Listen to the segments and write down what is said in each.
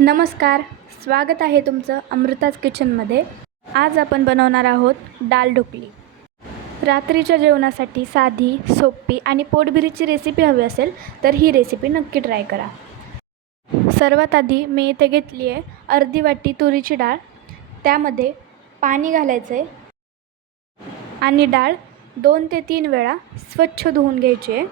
नमस्कार, स्वागत आहे तुमचं अमृताज किचनमध्ये। आज आपण बनवणार आहोत डाळ ढोकली। रात्रीच्या जेवणासाठी साधी, सोपी आणि पोटभरीची रेसिपी हवी असेल तर ही रेसिपी नक्की ट्राय करा। सर्वात आधी मी इथे घेतली आहे अर्धी वाटी तुरीची डाळ। त्यामध्ये पाणी घालायचे आणि डाळ 2 ते 3 वेळा स्वच्छ धुवून घ्यायची आहे।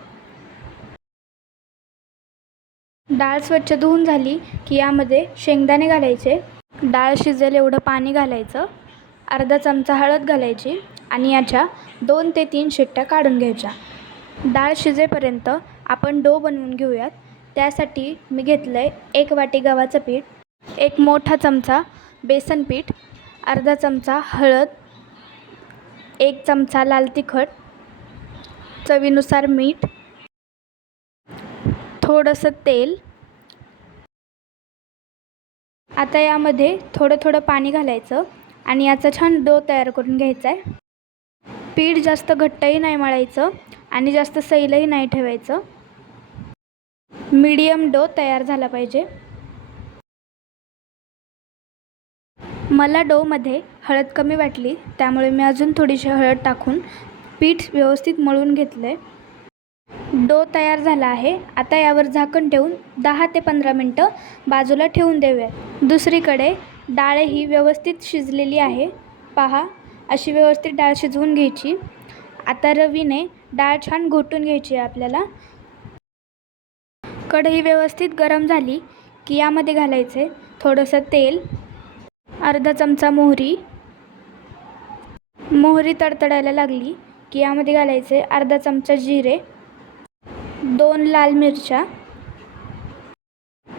डाळ स्वच्छ धुवून झाली की यामध्ये शेंगदाणे घालायचे। डाळ शिजेल एवढं पाणी घालायचं। अर्धा चमचा हळद घालायची आणि याच्या 2 ते 3 शिट्ट्या काढून घ्यायच्या। डाळ शिजेपर्यंत आपण डो बनवून घेऊयात। त्यासाठी मी घेतलं आहे 1 वाटी गव्हाचं पीठ, 1 मोठा चमचा बेसन पीठ, अर्धा चमचा हळद, 1 चमचा लाल तिखट, चवीनुसार मीठ, थोडंसं तेल। आता यामध्ये थोडं पाणी घालायचं आणि याचा छान डो तयार करून घ्यायचा आहे। पीठ जास्त घट्टही नाही मळायचं आणि जास्त सैलही नाही ठेवायचं। मीडियम डो तयार झाला पाहिजे। मला डोमध्ये हळद कमी वाटली, त्यामुळे मी अजून थोडीशी हळद टाकून पीठ व्यवस्थित मळून घेतलं आहे। डो तयार झाला आहे। आता यावर झाकण ठेवून 10 ते 15 मिनटं बाजूला ठेवून देऊया। दुसरीकडे डाळही व्यवस्थित शिजलेली आहे। पहा, अशी व्यवस्थित डाळ शिजवून घ्यायची। आता रवीने डाळ छान घोटून घ्यायची आहे आपल्याला। कढई व्यवस्थित गरम झाली की यामध्ये घालायचे थोडंसं तेल, अर्धा चमचा मोहरी। मोहरी तडतडायला लागली की यामध्ये घालायचे अर्धा चमचा जिरे, 2 लाल मिरच्या,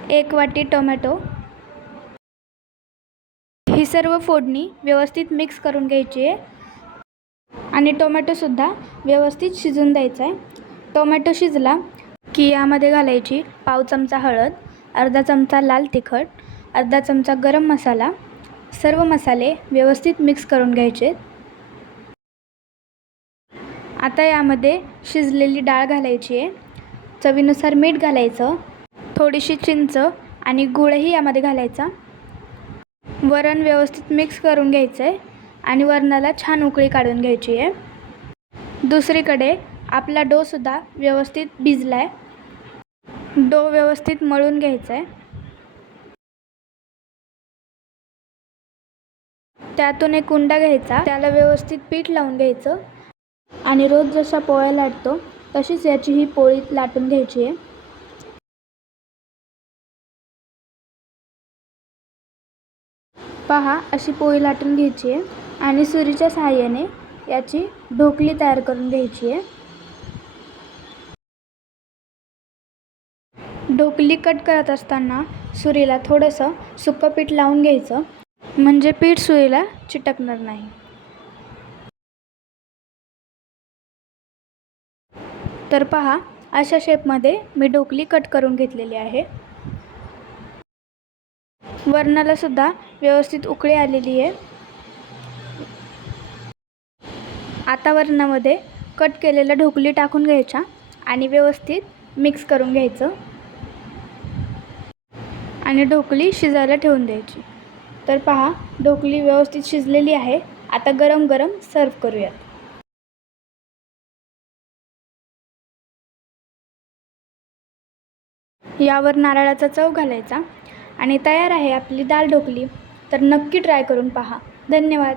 1 वाटी टोमॅटो। ही सर्व फोडणी व्यवस्थित मिक्स करून घ्यायची आहे आणि टोमॅटोसुद्धा व्यवस्थित शिजून द्यायचा आहे। टोमॅटो शिजला की यामध्ये घालायची पाव चमचा हळद, अर्धा चमचा लाल तिखट, अर्धा चमचा गरम मसाला। सर्व मसाले व्यवस्थित मिक्स करून घ्यायचे। आता यामध्ये शिजलेली डाळ घालायची आहे, चवीनुसार मीठ घालायचं, थोडीशी चिंच आणि गूळही यामध्ये घालायचा। वरण व्यवस्थित मिक्स करून घ्यायचं आहे आणि वरणाला छान उकळी काढून घ्यायची आहे। दुसरीकडे आपला डोसुद्धा व्यवस्थित भिजला आहे। डो व्यवस्थित मळून घ्यायचा आहे। त्यातून एक उंडा घ्यायचा, त्याला व्यवस्थित पीठ लावून घ्यायचं आणि रोज जसा पोळ्या लाटतो तशीच याची ही पोळी लाटून घ्यायची आहे। पहा, अशी पोळी लाटून घ्यायची आहे आणि सुरीच्या सहाय्याने याची ढोकली तयार करून घ्यायची आहे। ढोकली कट करत असताना सुरीला थोडंसं सुकं पीठ लावून घ्यायचं, म्हणजे पीठ सुरीला चिटकणार नाही। तर पहा, अशा शेपमध्ये मी ढोकली कट करून घेतलेली आहे। वरणाला सुद्धा व्यवस्थित उकळी आलेली आहे। आता वरणामध्ये कट केलेला ढोकली टाकून घ्यायचा आणि व्यवस्थित मिक्स करून घ्यायचं आणि ढोकली शिजायला ठेवून द्यायची। तर पहा, ढोकली व्यवस्थित शिजलेली आहे। आता गरम गरम सर्व करूयात। यावर नारळाचा चव घालायचा आणि तयार आहे आपली डाळ ढोकली। तर नक्की ट्राय करून पहा। धन्यवाद।